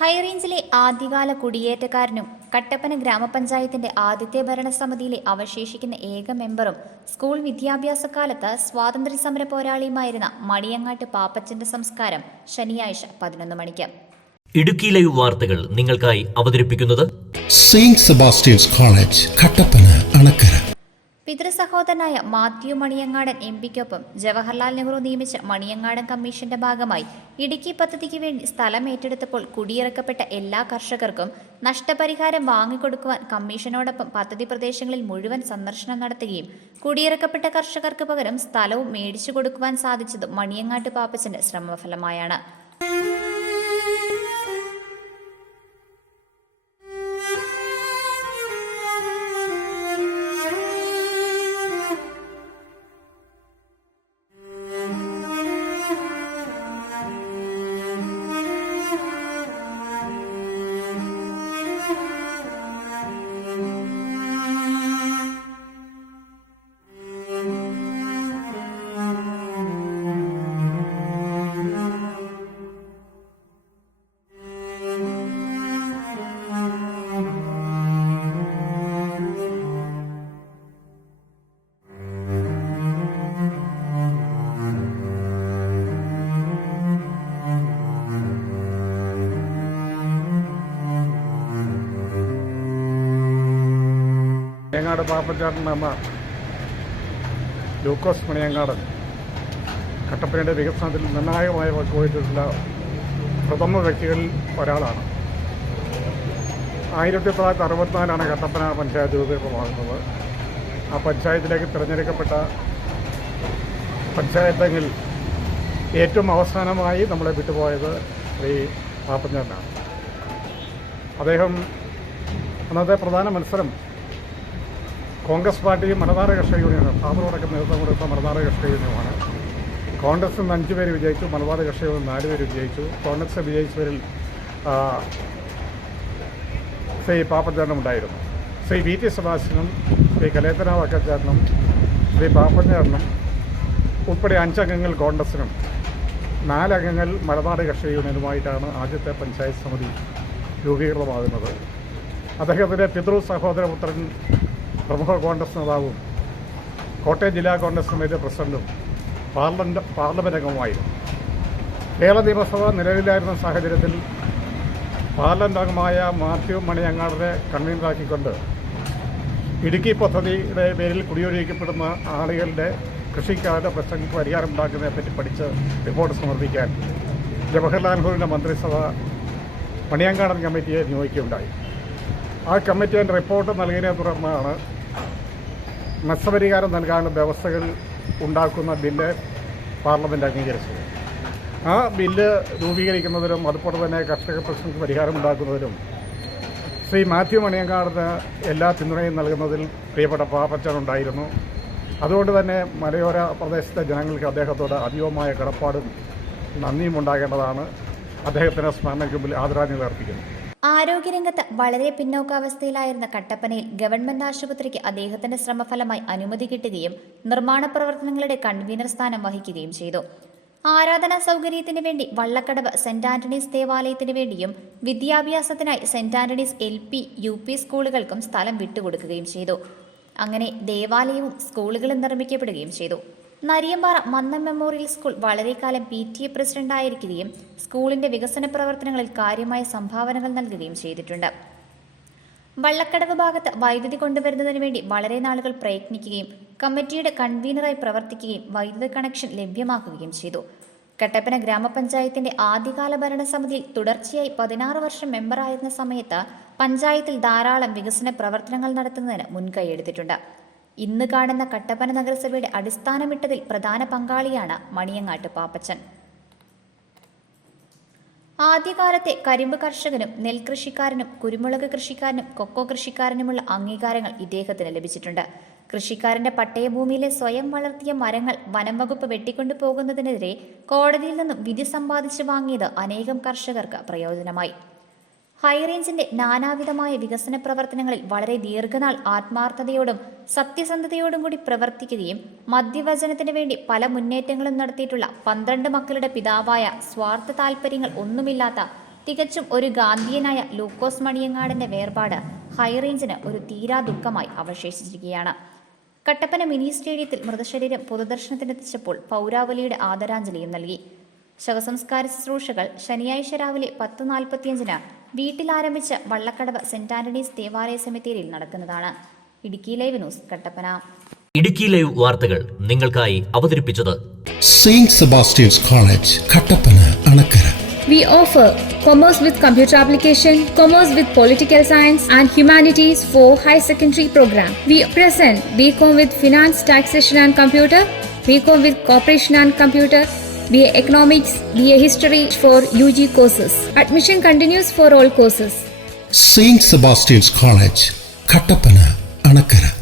ഹൈറേഞ്ചിലെ ആദ്യകാല കുടിയേറ്റക്കാരനും കട്ടപ്പന ഗ്രാമപഞ്ചായത്തിന്റെ ആദ്യത്തെ ഭരണസമിതിയിലെ അവശേഷിക്കുന്ന ഏക മെമ്പറും സ്കൂൾ വിദ്യാഭ്യാസകാലത്ത് സ്വാതന്ത്ര്യ സമര പോരാളിയുമായിരുന്ന മണിയങ്ങാട്ട് പാപ്പച്ചന്റെ സംസ്കാരം ശനിയാഴ്ച പതിനൊന്ന് മണിക്ക്. ഇടുക്കി ലൈവ് വാർത്തകൾ നിങ്ങൾക്കായി അവതരിപ്പിക്കുന്നത് saint Sebastian's college Kattappana Anakkara. പിതൃസഹോദരനായ Mathew Maniyangadan M പിക്കൊപ്പം ജവഹർലാൽ നെഹ്റു നിയമിച്ച മണിയങ്ങാടൻ കമ്മീഷന്റെ ഭാഗമായി ഇടുക്കി പദ്ധതിക്ക് വേണ്ടി സ്ഥലം ഏറ്റെടുത്തപ്പോൾ കുടിയിറക്കപ്പെട്ട എല്ലാ കർഷകർക്കും നഷ്ടപരിഹാരം വാങ്ങിക്കൊടുക്കുവാൻ കമ്മീഷനോടൊപ്പം പദ്ധതി പ്രദേശങ്ങളിൽ മുഴുവൻ സന്ദർശനം നടത്തുകയും കുടിയിറക്കപ്പെട്ട കർഷകർക്ക് പകരം സ്ഥലവും മേടിച്ചു കൊടുക്കുവാൻ സാധിച്ചതും മണിയങ്ങാട്ട് പാപ്പച്ചന്റെ ശ്രമഫലമായാണ്. പാപ്പച്ചാട്ടൻ അമ്മ ലൂക്കോസ് മണിയങ്ങാടൻ കട്ടപ്പനയുടെ വികസനത്തിൽ നിർണായകമായ പങ്കുവഹിച്ചിട്ടുള്ള പ്രഥമ വ്യക്തികളിൽ ഒരാളാണ്. ആയിരത്തി തൊള്ളായിരത്തി അറുപത്തിനാലാണ് കട്ടപ്പന പഞ്ചായത്ത് രൂപീകൃതമാകുന്നത്. ആ പഞ്ചായത്തിലേക്ക് തിരഞ്ഞെടുക്കപ്പെട്ട പഞ്ചായത്തെങ്കിൽ ഏറ്റവും അവസാനമായി നമ്മളെ വിട്ടുപോയത് ശ്രീ പാപ്പഞ്ചാട്ടനാണ് അദ്ദേഹം അന്നത്തെ പ്രധാന മത്സരം കോൺഗ്രസ് പാർട്ടിയും മലബാർ കർഷക യൂണിയനും ഫാമറോടൊക്കെ നേതൃത്വം കൊടുത്ത മലബാർ കർഷക യൂണിയനുമാണ്. കോൺഗ്രസിൽ നിന്ന് അഞ്ച് പേര് വിജയിച്ചു മലബാർ കർഷക യൂണിയൻ നാല് പേര് വിജയിച്ചു. കോൺഗ്രസ് വിജയിച്ചവരിൽ ശ്രീ പാപ്പഞ്ചാട്ടനും ഉണ്ടായിരുന്നു. ശ്രീ വി ടി സെബാസ്റ്റ്യനും ശ്രീ കലേത്തന വക്കച്ചാട്ടനും ശ്രീ പാപ്പഞ്ചാട്ടനും ഉൾപ്പെടെ അഞ്ചംഗങ്ങൾ കോൺഗ്രസിനും നാലംഗങ്ങൾ മലനാട് കർഷക യൂണിയനുമായിട്ടാണ് ആദ്യത്തെ പഞ്ചായത്ത് സമിതി രൂപീകൃതമാകുന്നത്. അദ്ദേഹത്തിന്റെ പിതൃ സഹോദരപുത്രൻ പ്രമുഖ കോൺഗ്രസ് നേതാവും കോട്ടയം ജില്ലാ കോൺഗ്രസ് കമ്മിറ്റി പ്രസിഡന്റും പാർലമെന്റ് പാർലമെന്റ് അംഗവുമായിരുന്നു കേരള നിയമസഭ നിലവിലായിരുന്ന സാഹചര്യത്തിൽ പാർലമെന്റ് അംഗമായ മാത്യു മണിയങ്ങാടിനെ കൺവീനറാക്കിക്കൊണ്ട് ഇടുക്കി പദ്ധതിയുടെ പേരിൽ കുടിയൊഴിക്കപ്പെടുന്ന ആളുകളുടെ കൃഷിക്കാരുടെ പ്രശ്നങ്ങൾക്ക് പരിഹാരം ഉണ്ടാക്കുന്നതിനെപ്പറ്റി പഠിച്ച് റിപ്പോർട്ട് സമർപ്പിക്കാൻ ജവഹർലാൽ നെഹ്റുവിന്റെ മന്ത്രിസഭ മണിയങ്കാടൻ കമ്മിറ്റിയെ നിയോഗിക്കുകയുണ്ടായി. ആ കമ്മിറ്റി റിപ്പോർട്ട് നൽകിയതിനെ തുടർന്നാണ് നഷ്ടപരിഹാരം നൽകാനുള്ള വ്യവസ്ഥകൾ ഉണ്ടാക്കുന്ന ബില്ല് പാർലമെന്റ് അംഗീകരിച്ചു. ആ ബില്ല് രൂപീകരിക്കുന്നതിനും അതുപോലെ തന്നെ കർഷക പ്രശ്നങ്ങൾക്ക് പരിഹാരം ഉണ്ടാക്കുന്നതിനും ശ്രീ മാത്യു മണിയങ്കാടിന് എല്ലാ പിന്തുണയും നൽകുന്നതിൽ പ്രിയപ്പെട്ട പാപ്പച്ചൻ ഉണ്ടായിരുന്നു. അതുകൊണ്ട് തന്നെ മലയോര പ്രദേശത്തെ ജനങ്ങൾക്ക് അദ്ദേഹത്തോട് അതീവമായ കടപ്പാടും നന്ദിയും ഉണ്ടാകേണ്ടതാണ് അദ്ദേഹത്തിന്റെ സ്മരണയ്ക്ക് മുമ്പിൽ ആദരാഞ്ജലി അർപ്പിക്കുന്നു. ആരോഗ്യരംഗത്ത് വളരെ പിന്നോക്കാവസ്ഥയിലായിരുന്ന കട്ടപ്പനയിൽ ഗവൺമെന്റ് ആശുപത്രിക്ക് അദ്ദേഹത്തിന്റെ ശ്രമഫലമായി അനുമതി കിട്ടുകയും നിർമ്മാണ പ്രവർത്തനങ്ങളുടെ കൺവീനർ സ്ഥാനം വഹിക്കുകയും ചെയ്തു. ആരാധനാ സൗകര്യത്തിന് വേണ്ടി വള്ളക്കടവ് സെന്റ് ആന്റണീസ് ദേവാലയത്തിന് വേണ്ടിയും വിദ്യാഭ്യാസത്തിനായി Saint Antony's L P U P സ്കൂളുകൾക്കും സ്ഥലം വിട്ടുകൊടുക്കുകയും ചെയ്തു. അങ്ങനെ ദേവാലയവും സ്കൂളുകളും നിർമ്മിക്കപ്പെടുകയും ചെയ്തു. നരിയമ്പാറ മന്നം മെമ്മോറിയൽ സ്കൂൾ വളരെക്കാലം പി ടി എ പ്രസിഡന്റായിരിക്കുകയും സ്കൂളിന്റെ വികസന പ്രവർത്തനങ്ങളിൽ കാര്യമായ സംഭാവനകൾ നൽകുകയും ചെയ്തിട്ടുണ്ട്. വള്ളക്കടവ് ഭാഗത്ത് വൈദ്യുതി കൊണ്ടുവരുന്നതിന് വേണ്ടി വളരെ നാളുകൾ പ്രയത്നിക്കുകയും കമ്മിറ്റിയുടെ കൺവീനറായി പ്രവർത്തിക്കുകയും വൈദ്യുതി കണക്ഷൻ ലഭ്യമാക്കുകയും ചെയ്തു. കട്ടപ്പന ഗ്രാമപഞ്ചായത്തിന്റെ ആദ്യകാല ഭരണസമിതിയിൽ തുടർച്ചയായി പതിനാറ് വർഷം മെമ്പറായിരുന്ന സമയത്ത് പഞ്ചായത്തിൽ ധാരാളം വികസന പ്രവർത്തനങ്ങൾ നടത്തുന്നതിന് മുൻകൈയെടുത്തിട്ടുണ്ട് ഇന്ന് കാണുന്ന കട്ടപ്പന നഗരസഭയുടെ അടിസ്ഥാനമിട്ടതിൽ പ്രധാന പങ്കാളിയാണ് മണിയങ്ങാട്ട് പാപ്പച്ചൻ. ആദ്യകാലത്തെ കരിമ്പ് കർഷകനും നെൽകൃഷിക്കാരനും കുരുമുളക് കൃഷിക്കാരനും കൊക്കോ കൃഷിക്കാരനുമുള്ള അംഗീകാരങ്ങൾ ഇദ്ദേഹത്തിന് ലഭിച്ചിട്ടുണ്ട്. കൃഷിക്കാരന്റെ പട്ടയഭൂമിയിലെ സ്വയം വളർത്തിയ മരങ്ങൾ വനം വകുപ്പ് വെട്ടിക്കൊണ്ടു പോകുന്നതിനെതിരെ കോടതിയിൽ നിന്നും വിധി സമ്പാദിച്ചു വാങ്ങിയത് അനേകം കർഷകർക്ക് പ്രയോജനമായി. ഹൈറേഞ്ചിന്റെ നാനാവിധമായ വികസന പ്രവർത്തനങ്ങളിൽ വളരെ ദീർഘനാൾ ആത്മാർത്ഥതയോടും സത്യസന്ധതയോടും കൂടി പ്രവർത്തിക്കുകയും മദ്യവചനത്തിന് വേണ്ടി പല മുന്നേറ്റങ്ങളും നടത്തിയിട്ടുള്ള പന്ത്രണ്ട് മക്കളുടെ പിതാവായ സ്വാർത്ഥ താല്പര്യങ്ങൾ ഒന്നുമില്ലാത്ത തികച്ചും ഒരു ഗാന്ധിയനായ ലൂക്കോസ് മണിയങ്ങാടിന്റെ വേർപാട് ഹൈറേഞ്ചിന് ഒരു തീരാ ദുഃഖമായി അവശേഷിച്ചിരിക്കുകയാണ്. കട്ടപ്പന മിനി സ്റ്റേഡിയത്തിൽ മൃതശരീരം പൊതുദർശനത്തിനെത്തിച്ചപ്പോൾ പൗരാവലിയുടെ ആദരാഞ്ജലിയും നൽകി. ശവസംസ്കാര ശുശ്രൂഷകൾ ശനിയാഴ്ച രാവിലെ പത്ത് നാൽപ്പത്തിയഞ്ചിന് വീട്ടിലാരംഭിച്ച വള്ളക്കടവ് സെന്റ് ആന്റണീസ് ദേവാലയ സെമിത്തേരിയിൽ നടക്കുന്നതാണ് Idukki live news Kattappana Idukki live വാർത്തകൾ നിങ്ങൾക്കായി അവതരിപ്പിച്ചത് Saint Sebastian's College Kattappana Anakkara We offer Commerce with Computer Application, Commerce with Political Science and Humanities for High Secondary program. We present BCom with Finance, Taxation and Computer, BCom with Corporation and Computer, BA Economics, BA History for UG courses. Admission continues for all courses. St. Sebastian's College, Katapana, Anakara.